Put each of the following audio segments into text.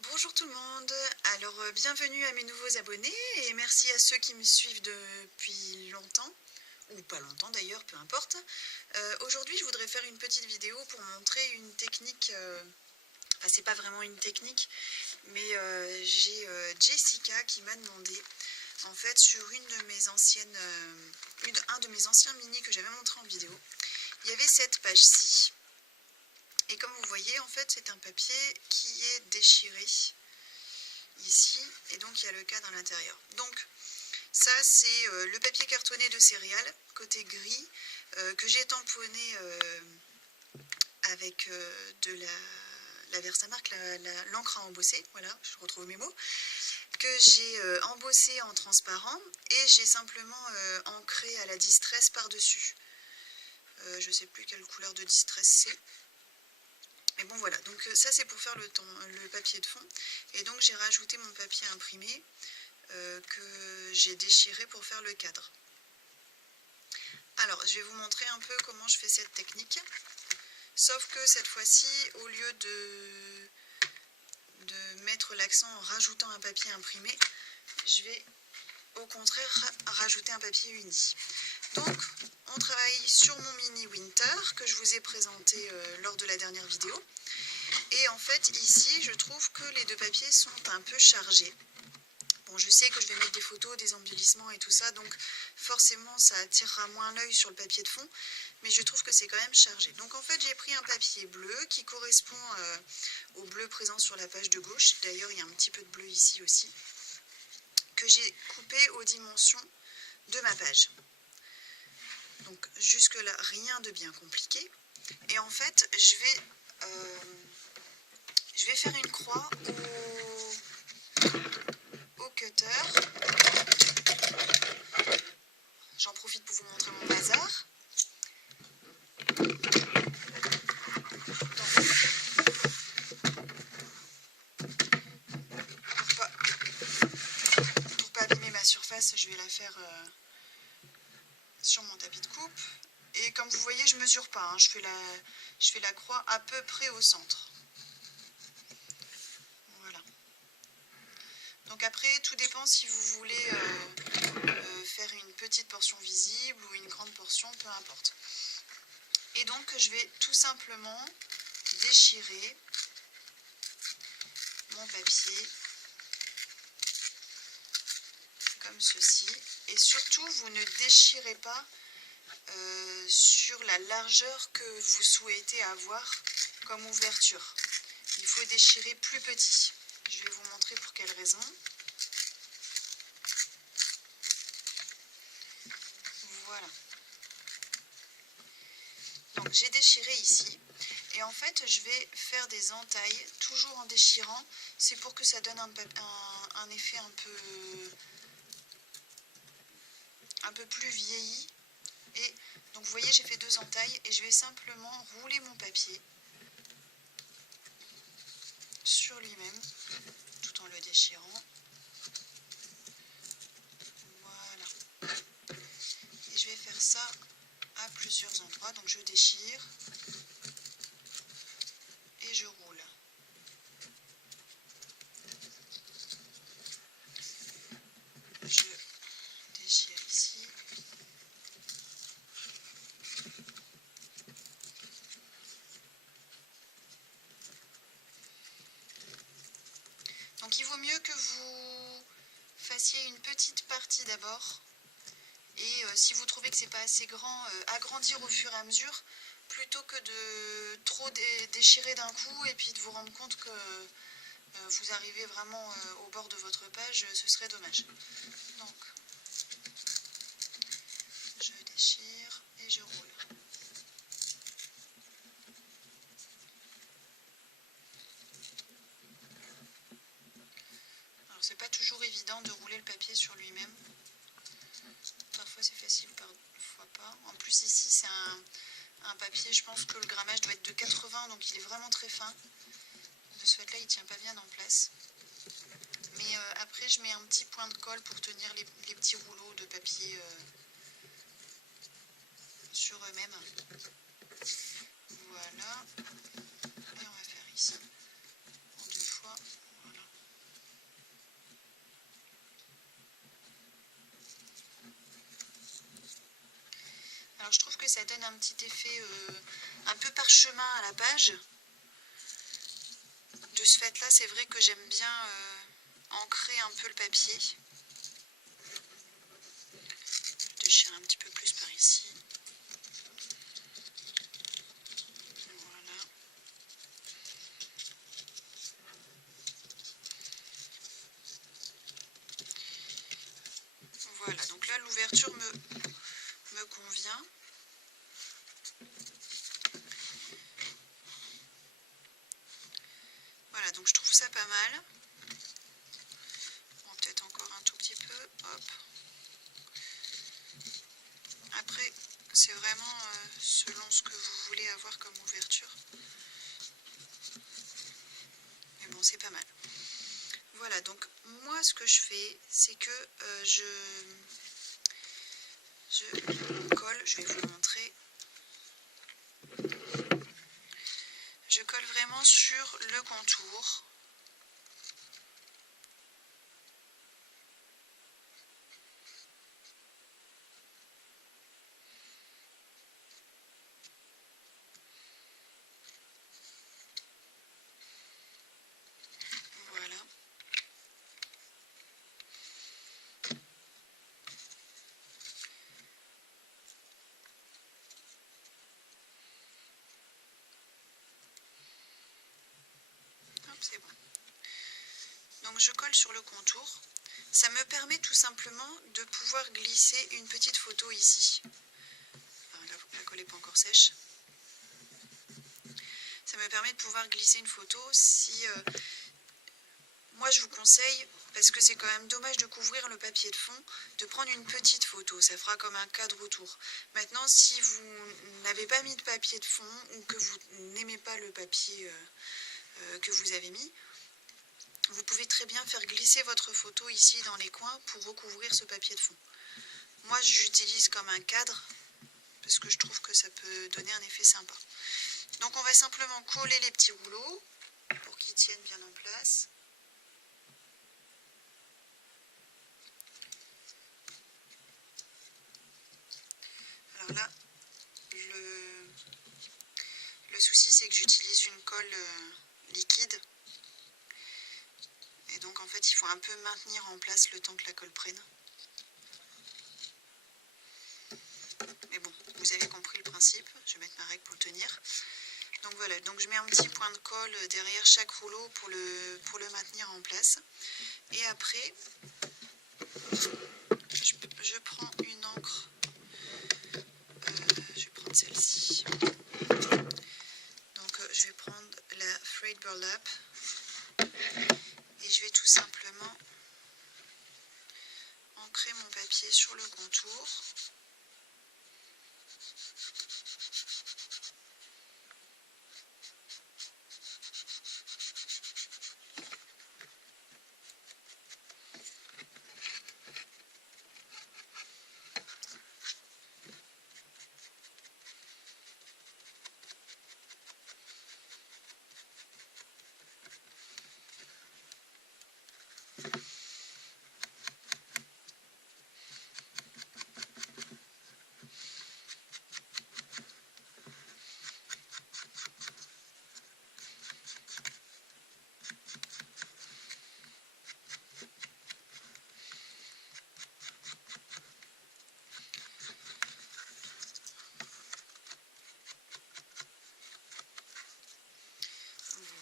Bonjour tout le monde, alors bienvenue à mes nouveaux abonnés et merci à ceux qui me suivent depuis longtemps, ou pas longtemps d'ailleurs, peu importe. Aujourd'hui je voudrais faire une petite vidéo pour montrer une technique, enfin c'est pas vraiment une technique, mais j'ai Jessica qui m'a demandé, en fait sur une de mes anciennes, un de mes anciens mini que j'avais montré en vidéo, il y avait cette page-ci. Et comme vous voyez, en fait, c'est un papier qui est déchiré ici, et donc il y a le cadre à l'intérieur. Donc, ça, c'est le papier cartonné de céréales, côté gris, que j'ai tamponné avec de la Versamark, l'encre à embosser, voilà, je retrouve mes mots, que j'ai embossé en transparent, et j'ai simplement ancré à la distress par-dessus. Je ne sais plus quelle couleur de distress c'est. Mais bon voilà, donc ça c'est pour faire le papier de fond. Et donc j'ai rajouté mon papier imprimé que j'ai déchiré pour faire le cadre. Alors je vais vous montrer un peu comment je fais cette technique. Sauf que cette fois-ci, au lieu de mettre l'accent en rajoutant un papier imprimé, je vais au contraire rajouter un papier uni. Donc on travaille sur mon mini Winter que je vous ai présenté lors de la dernière vidéo. Et en fait ici je trouve que les deux papiers sont un peu chargés. Bon, je sais que je vais mettre des photos, des embellissements et tout ça, donc forcément ça attirera moins l'œil sur le papier de fond, mais je trouve que c'est quand même chargé. Donc en fait j'ai pris un papier bleu qui correspond au bleu présent sur la page de gauche. D'ailleurs il y a un petit peu de bleu ici aussi, que j'ai coupé aux dimensions de ma page. Donc jusque là rien de bien compliqué. Et en fait je vais faire une croix au cutter. J'en profite pour vous montrer mon bazar. Pour pas abîmer ma surface, je vais la faire sur mon tapis de coupe. Et comme vous voyez, je mesure pas, hein. Je fais la croix à peu près au centre. Voilà. Donc après, tout dépend si vous voulez faire une petite portion visible ou une grande portion, peu importe. Et donc, je vais tout simplement déchirer mon papier comme ceci. Et surtout, vous ne déchirez pas sur la largeur que vous souhaitez avoir comme ouverture. Il faut déchirer plus petit. Je vais vous montrer pour quelle raison. Voilà. Donc j'ai déchiré ici. Et en fait, je vais faire des entailles, toujours en déchirant. C'est pour que ça donne un effet un peu plus vieilli. Et donc vous voyez, j'ai fait 2 entailles et je vais simplement rouler mon papier sur lui-même tout en le déchirant. Voilà. Et je vais faire ça à plusieurs endroits. Donc je déchire et je roule. Je déchire ici. Donc il vaut mieux que vous fassiez une petite partie d'abord. Et si vous trouvez que c'est pas assez grand, agrandir au fur et à mesure, plutôt que de trop déchirer d'un coup et puis de vous rendre compte que vous arrivez vraiment au bord de votre page, ce serait dommage. Donc, je déchire et je roule. Alors, c'est pas toujours évident de rouler le papier sur lui-même. Parfois c'est facile, parfois pas. En plus ici c'est un papier, je pense que le grammage doit être de 80, donc il est vraiment très fin. De ce fait là il tient pas bien en place. Mais après je mets un petit point de colle pour tenir les petits rouleaux de papier Alors je trouve que ça donne un petit effet un peu parchemin à la page. De ce fait là, c'est vrai que j'aime bien ancrer un peu le papier. Je déchire un petit peu plus par ici. Voilà. Voilà, donc là l'ouverture me convient. Voilà, donc je trouve ça pas mal. Bon, peut-être encore un tout petit peu. Hop. Après, c'est vraiment selon ce que vous voulez avoir comme ouverture. Mais bon, c'est pas mal. Voilà, donc moi ce que je fais, c'est que je colle, je vais vous le montrer. Je colle vraiment sur le contour. Voilà. Hop, c'est bon. Donc je colle sur le contour. Ça me permet tout simplement de pouvoir glisser une petite photo ici. Enfin, la colle n'est pas encore sèche. Ça me permet de pouvoir glisser une photo si... moi je vous conseille, parce que c'est quand même dommage de couvrir le papier de fond, de prendre une petite photo. Ça fera comme un cadre autour. Maintenant, si vous n'avez pas mis de papier de fond ou que vous n'aimez pas le papier que vous avez mis, vous pouvez très bien faire glisser votre photo ici dans les coins pour recouvrir ce papier de fond. Moi j'utilise comme un cadre parce que je trouve que ça peut donner un effet sympa. Donc on va simplement coller les petits rouleaux pour qu'ils tiennent bien en place. Alors là, le souci c'est que j'utilise une colle liquide. Et donc en fait il faut un peu maintenir en place le temps que la colle prenne. Mais bon, vous avez compris le principe, je vais mettre ma règle pour le tenir. Donc voilà, donc je mets un petit point de colle derrière chaque rouleau pour le maintenir en place. Et après, je prends une encre, je vais prendre celle-ci. Donc je vais prendre la Frayed Burlap et je vais tout simplement ancrer mon papier sur le contour.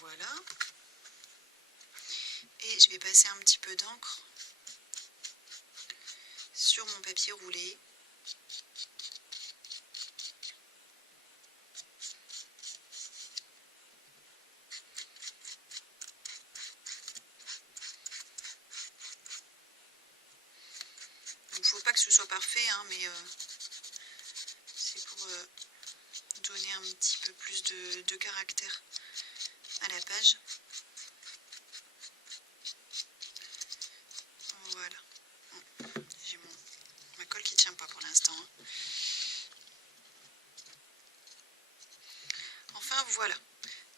Voilà. Et je vais passer un petit peu d'encre sur mon papier roulé. Il ne faut pas que ce soit parfait, hein, mais c'est pour donner un petit peu plus de caractère à la page. Voilà. J'ai ma colle qui ne tient pas pour l'instant. Hein. Enfin voilà.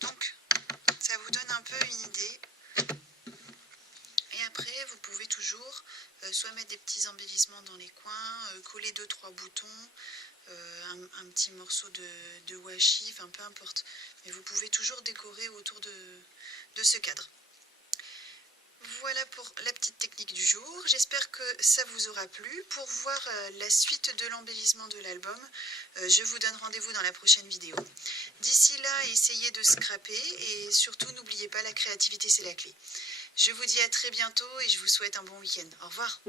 Donc ça vous donne un peu une idée. Et après vous pouvez toujours soit mettre des petits embellissements dans les coins, coller 2-3 boutons, un petit morceau de washi, enfin peu importe. Mais vous pouvez toujours décorer autour de ce cadre. Voilà pour la petite technique du jour, j'espère que ça vous aura plu. Pour voir la suite de l'embellissement de l'album, je vous donne rendez-vous dans la prochaine vidéo. D'ici là, essayez de scraper et surtout n'oubliez pas, la créativité c'est la clé. Je vous dis à très bientôt et je vous souhaite un bon week-end. Au revoir.